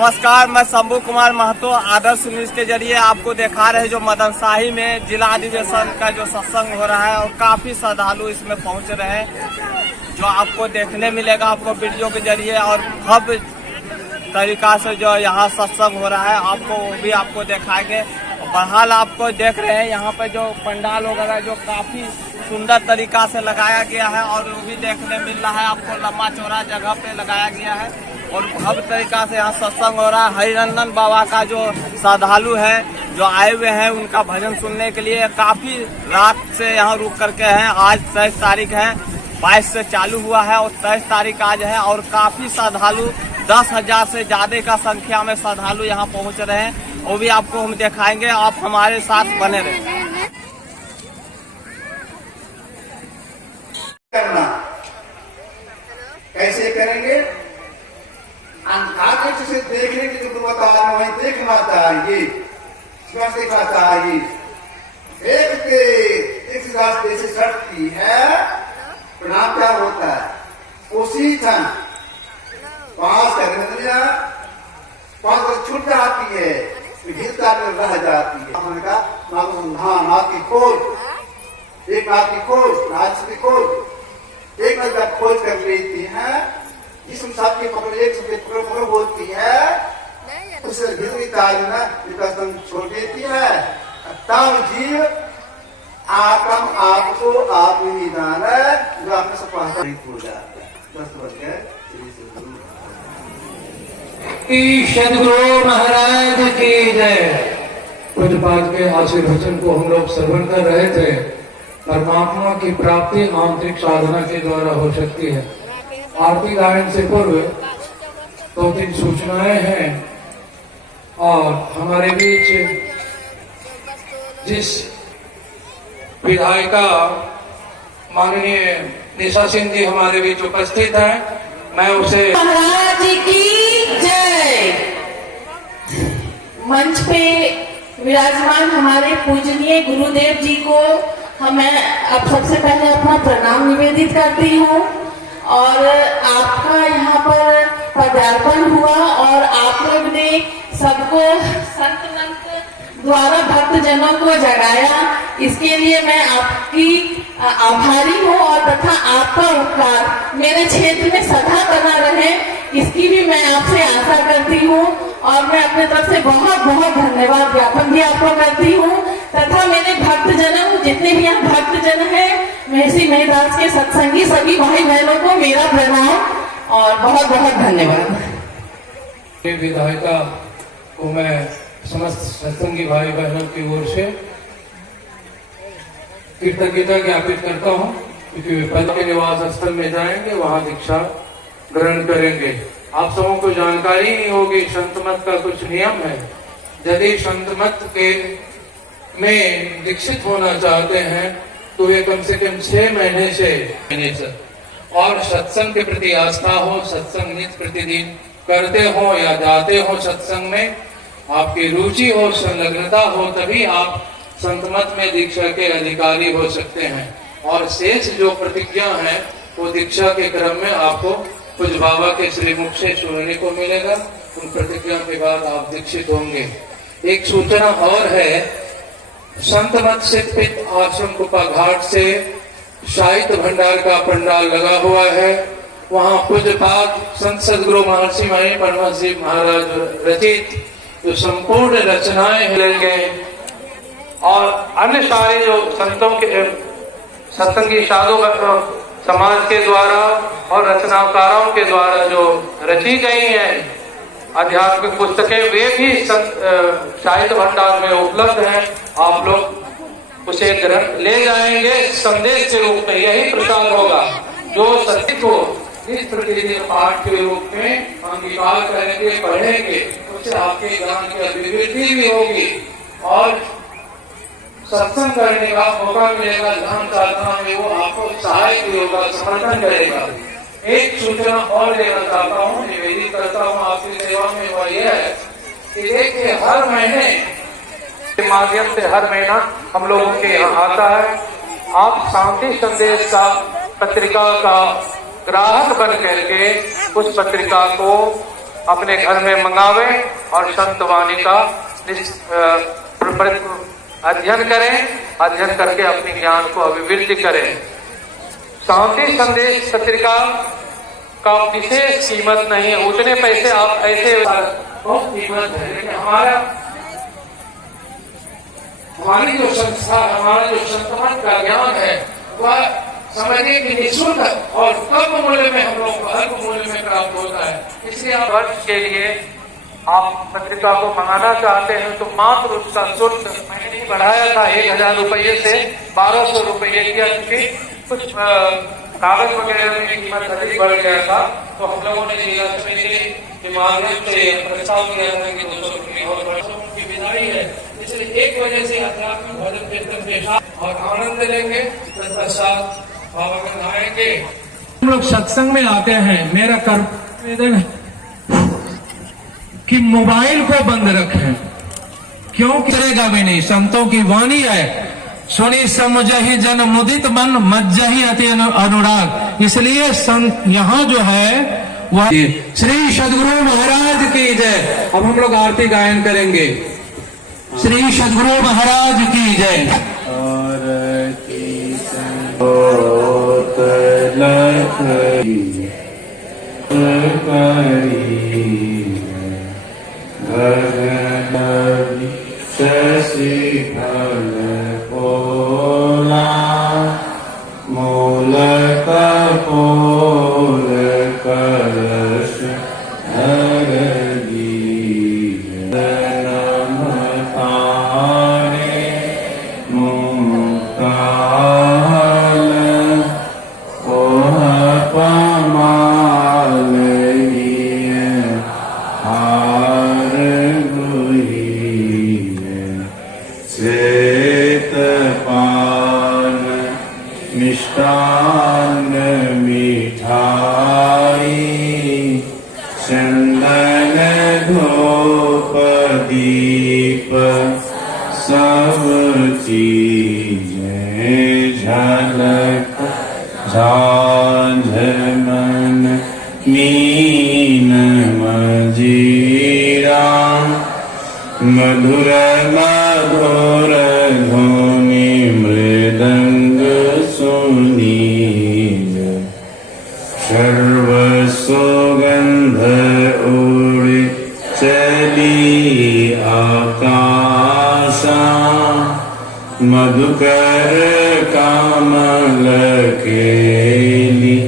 नमस्कार, मैं शंभू कुमार महतो आदर्श न्यूज के जरिए आपको दिखा रहे हैं जो मदन शाही में जिला अधिवेशन का जो सत्संग हो रहा है और काफी श्रद्धालु इसमें पहुंच रहे हैं। जो आपको देखने मिलेगा आपको वीडियो के जरिए और भव्य तरीका से जो यहाँ सत्संग हो रहा है आपको वो भी आपको दिखाएंगे। बहरहाल आपको देख रहे हैं यहाँ पे जो पंडाल वगैरह जो काफी सुंदर तरीका से लगाया गया है और वो भी देखने मिल रहा है आपको लंबा चौड़ा जगह पे लगाया गया है और भव्य तरीका से यहाँ सत्संग हो रहा है। हरिनंदन बाबा का जो श्रद्धालु है जो आए हुए हैं उनका भजन सुनने के लिए काफी रात से यहाँ रुक करके हैं। आज 23 तारीख है, 22 से चालू हुआ है और 23 तारीख आज है और काफी श्रद्धालु 10,000 से ज्यादा का संख्या में श्रद्धालु यहाँ पहुँच रहे हैं। वो भी आपको हम दिखाएंगे, आप हमारे साथ बने रहे। करना कैसे करेंगे? आगे से देखने की जो बता रहा हूं, देखना चाहिए, देखना चाहिए। एक रास्ते से सटती है, प्रणाम क्या होता है? उसी क्षण 5 सेकंड 5 छूट जाती है, गिरता में रह जाती है। हमने कहा नाथ की खोज, एक नाथ की खोज, नाथ की खोज एक जब खोज कर लेती है, जिस सबके पकड़ एक सबके पकड़ होती है, उसे भीतरी ताल में छोड़ देती है। तब जीव आत्म आपको आप ही जाना जो आपने सब हो जाता है। बस बच गए। सदगुरु महाराज की जय। पूज्यपाद के आशीर्वचन को हम लोग श्रवण कर रहे थे। परमात्मा की प्राप्ति आंतरिक साधना के द्वारा हो सकती है। आरती गायन से पूर्व 2-3 सूचनाएं हैं और हमारे बीच जिस विधायिका माननीय निशा सिंह जी हमारे बीच उपस्थित हैं, मैं उसे महाराज की जय। मंच पे विराजमान हमारे पूजनीय गुरुदेव जी को मैं अब सबसे पहले अपना प्रणाम निवेदित करती हूँ और आपका यहाँ पर पदार्पण हुआ और आप लोग ने सबको संत मंत्र द्वारा भक्त जनों को जगाया, इसके लिए मैं आपकी आभारी हूँ और तथा आपका उपकार मेरे क्षेत्र में सदा बना रहे, इसकी भी मैं आपसे आशा करती हूँ और मैं अपने तरफ से बहुत बहुत धन्यवाद ज्ञापन भी आपको करती हूँ तथा मेरे भक्तजनों जितने भी यहाँ भक्तजन हैं, महर्षि महिदास के सत्संगी सभी भाई बहनों को मेरा प्रणाम और बहुत बहुत धन्यवाद। विधायिका को मैं समस्त सत्संगी भाई बहनों की ओर से कृतज्ञता ज्ञापित करता हूँ, क्योंकि वे पद के निवास स्थल में जाएंगे, वहाँ दीक्षा ग्रहण करेंगे। आप सबों को जानकारी नहीं होगी, संत मत का कुछ नियम है। यदि संत मत के में दीक्षित होना चाहते हैं तो वे कम से कम 6 महीने से और सत्संग के प्रति आस्था हो, सत्संग नित्य प्रतिदिन करते हो या जाते हो सत्संग में, आपकी रुचि हो, संलग्नता हो, तभी आप संत मत में दीक्षा के अधिकारी हो सकते हैं। और शेष जो प्रतिज्ञा है वो दीक्षा के क्रम में आपको कुछ बाबा के श्रीमुख से सुनने को मिलेगा। उन प्रतिज्ञा के बाद आप दीक्षित होंगे। एक सूचना और है, संत मत सिद्धित आश्रम कुपा घाट से साहित्य भंडार का पंडाल लगा हुआ है। वहाँ पूज्यपाद संत सदगुरु महर्षि मणि परमहंस जी महाराज रचित जो संपूर्ण रचनाएं मिलेंगे और अन्य सारे जो संतों के सत्संगी साधु समाज के द्वारा और रचनाकारों के द्वारा जो रची गई हैं आध्यात्मिक पुस्तकें, वे भी साहित्य भंडार में उपलब्ध हैं। आप लोग उसे ले जाएंगे, संदेश के रूप में यही प्रसाद होगा जो सत्य को इस प्रतिदिन पाठ के रूप में अंगीकार करेंगे, पढ़ेंगे, उससे आपके ज्ञान की अभिवृद्धि भी होगी और सत्संग करने का मौका मिलेगा। ध्यान साधना में वो आपको सहायक भी होगा, समर्थन करेगा। एक सूचना और देना चाहता हूँ, निवेदित करता हूँ आपकी सेवा में, वह यह है कि देखिए हर महीने के माध्यम से हर महीना हम लोगों के यहाँ आता है। आप शांति संदेश का पत्रिका का ग्राहक बन करके उस पत्रिका को अपने घर में मंगावे और संत वाणी का अध्ययन करें, अध्ययन करके अपने ज्ञान को अभिवृद्धि करें। शांति संदेश पत्रिका का विशेष कीमत नहीं है, उतने पैसे आप ऐसे बहुत कीमत है, लेकिन हमारी जो संस्था, हमारा जो संतमत का ज्ञान है वह समझने की निःशुल्क और कम मूल्य में हम लोग को अल्प मूल्य में प्राप्त होता है। इसलिए आप वर्ष के लिए आप पत्रिका को मंगाना चाहते हैं तो मात्र उसका शुल्क मैंने बढ़ाया था 1000 रुपये से 1200 रुपये किया, क्योंकि कुछ कागज वगैरह में कीमत अधिक बढ़ गया था। तो हम लोगों ने जिला समिति के माध्यम से प्रस्ताव किया था कि 200 रुपये और वर्षों की विदाई है, इसलिए 1 बजे से आध्यात्मिक भजन कीर्तन के साथ और आनंद लेंगे, तत्पश्चात बाबा का आएंगे। हम लोग सत्संग में आते हैं, मेरा कर्तव्य है कि मोबाइल को बंद रखें, क्यों करेगा भी नहीं। संतों की वाणी है, सुनी समझहि जन मुदित मन मज्जहि अति अनुराग। इसलिए यहाँ जो है वह श्री सद्गुरु महाराज की जय। अब हम लोग आरती गायन करेंगे। श्री सद्गुरु महाराज की जय। शशि फल पोला मूल कपोल कलश हर नम तारे मुकाल ओह पमाल हार श्वेत पान मिष्टान मिठाई चंदन धूप दीप सब चीजें झलक झांझ मन मीन मजीरा मधुर मधुर ध्वनि मृदंग सुनील सर्व सुगंध उड़ चली आकाशा मधुकर कामल केली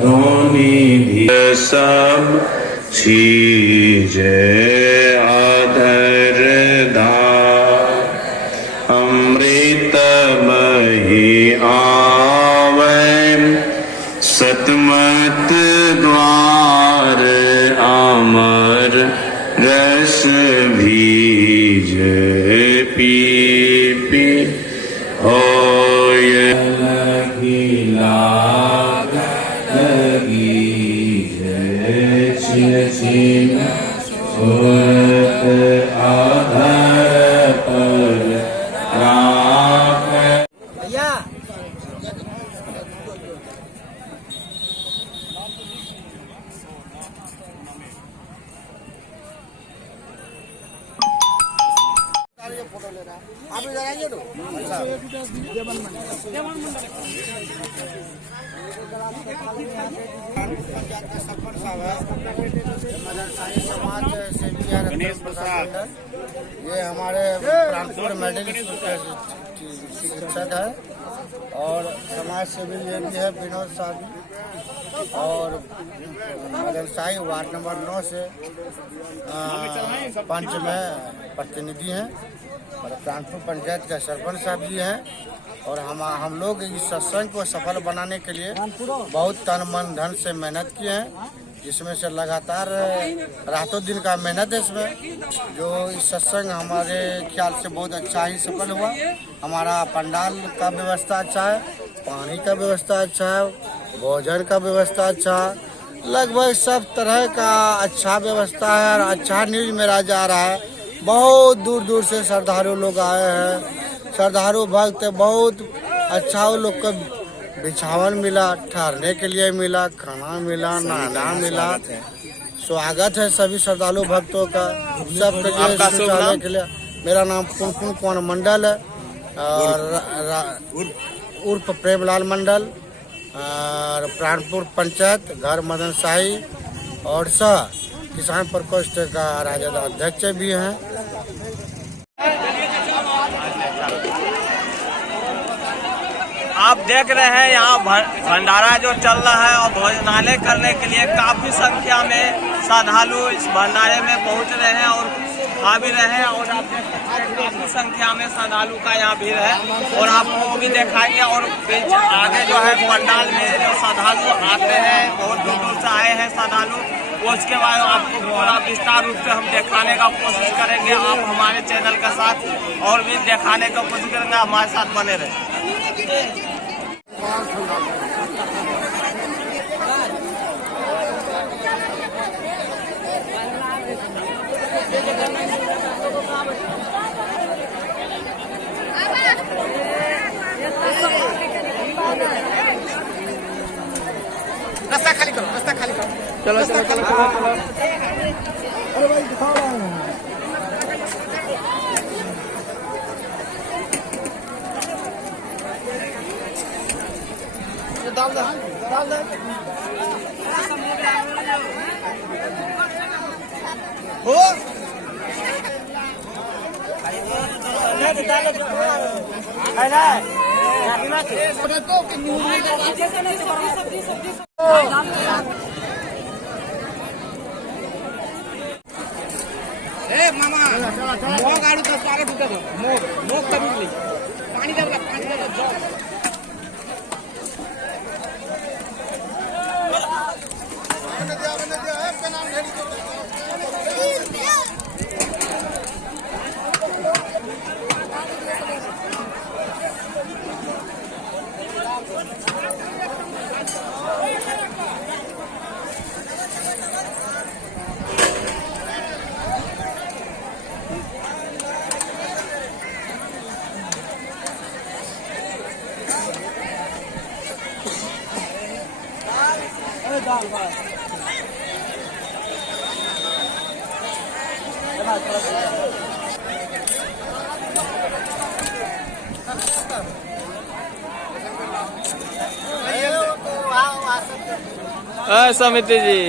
धोनी सब चीजें अमृतमयी आवै सतमत द्वार अमर रस भीज पी पी होय लगी जय छिन छिन आधार पर फोटो लेना आप इधर आइए तो सरपंच साहब है मदरसाई समाज से ये हमारे प्राणपुर मेडिकल स्कूल के शिक्षक है और समाज सेवी ये भी है विनोद साहब और मदरसाई वार्ड नंबर 9 से पंच में प्रतिनिधि हैं और प्राणपुर पंचायत का सरपंच साहब जी हैं और हम लोग इस सत्संग को सफल बनाने के लिए बहुत तन मन धन से मेहनत किए हैं, जिसमें से लगातार रातों दिन का मेहनत है इसमें। जो इस सत्संग हमारे ख्याल से बहुत अच्छा ही सफल हुआ। हमारा पंडाल का व्यवस्था अच्छा है, पानी का व्यवस्था अच्छा है, भोजन का व्यवस्था अच्छा है, लगभग सब तरह का अच्छा व्यवस्था है और अच्छा न्यूज मेरा जा रहा है। बहुत दूर दूर से श्रद्धालु लोग आए हैं, श्रद्धालु भक्त बहुत अच्छा वो लोग को बिछावन मिला, ठहरने के लिए मिला, खाना मिला, नहाना मिला, स्वागत है सभी श्रद्धालु भक्तों का। सब आपका शुभ नाम? के लिए मेरा नाम कुमकुम कुमार मंडल है और उर्फ प्रेमलाल मंडल और प्राणपुर पंचायत घर मदन शाही और सह किसान प्रकोष्ठ का राजद अध्यक्ष भी हैं। आप देख रहे हैं यहाँ भंडारा जो चल रहा है और भोजनालय करने के लिए काफी संख्या में श्रद्धालु इस भंडारे में पहुँच रहे हैं और खा भी रहे हैं। और आप देख सकते हैं काफी संख्या में श्रद्धालु का यहाँ भीड़ है और आपको भी दिखाएंगे। और आगे जो है पंडाल में जो श्रद्धालु आते हैं, बहुत दूर दूर से आए हैं श्रद्धालु, वो उसके बाद आपको पूरा विस्तार रूप से हम दिखाने का कोशिश करेंगे। आप हमारे चैनल के साथ और भी दिखाने का कोशिश करेंगे, हमारे साथ बने रहे। रास्ता खाली करो, रास्ता खाली करो। चलो चलो चलो चलो। अरे भाई दिखा रहा हूँ। डाल दे, डाल दे। हो मामा मोग आड़ू तो सारे ढुके दो। मोग कभी नहीं पानी दे, पानी दे। समिति जी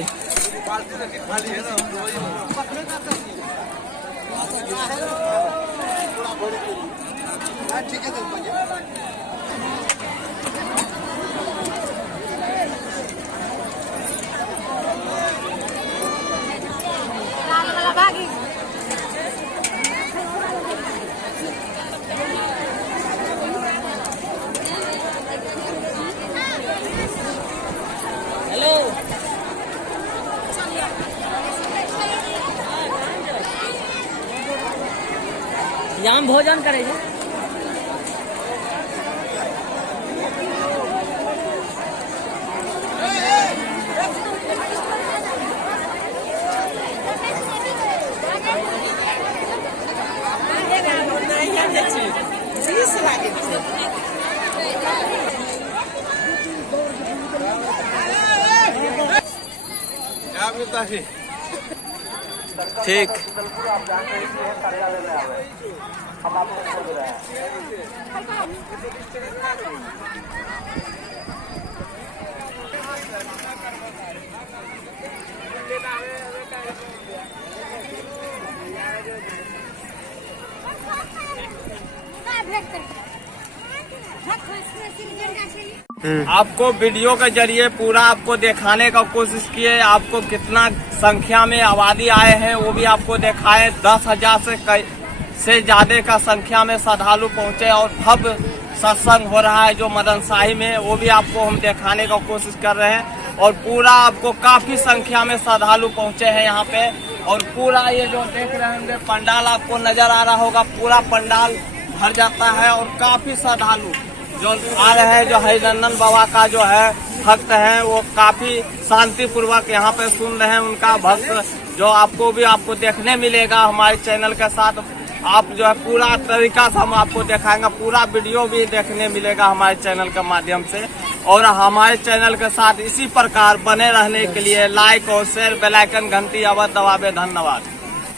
यहाँ भोजन करे छे। ठीक। आपको वीडियो के जरिए पूरा आपको दिखाने का कोशिश किए, आपको कितना संख्या में आबादी आए हैं वो भी आपको दिखाए। 10,000 से ज्यादा का संख्या में श्रद्धालु पहुंचे और भव्य सत्संग हो रहा है जो मदन शाही में, वो भी आपको हम दिखाने का कोशिश कर रहे हैं। और पूरा आपको काफी संख्या में श्रद्धालु पहुंचे हैं यहाँ पे। और पूरा ये जो देख रहे होंगे पंडाल आपको नजर आ रहा होगा, पूरा पंडाल भर जाता है और काफी श्रद्धालु जो आ रहे हैं, जो हरिनंदन बाबा का जो है भक्त हैं, वो काफी शांति पूर्वक यहाँ पे सुन रहे हैं उनका भक्त, जो आपको भी देखने मिलेगा हमारे चैनल के साथ आप जो है पूरा तरीका से हम आपको दिखाएंगे, पूरा वीडियो भी देखने मिलेगा हमारे चैनल के माध्यम से। और हमारे चैनल के साथ इसी प्रकार बने रहने के लिए लाइक और शेयर, बेल आइकन घंटी अवश्य दबावे। धन्यवाद।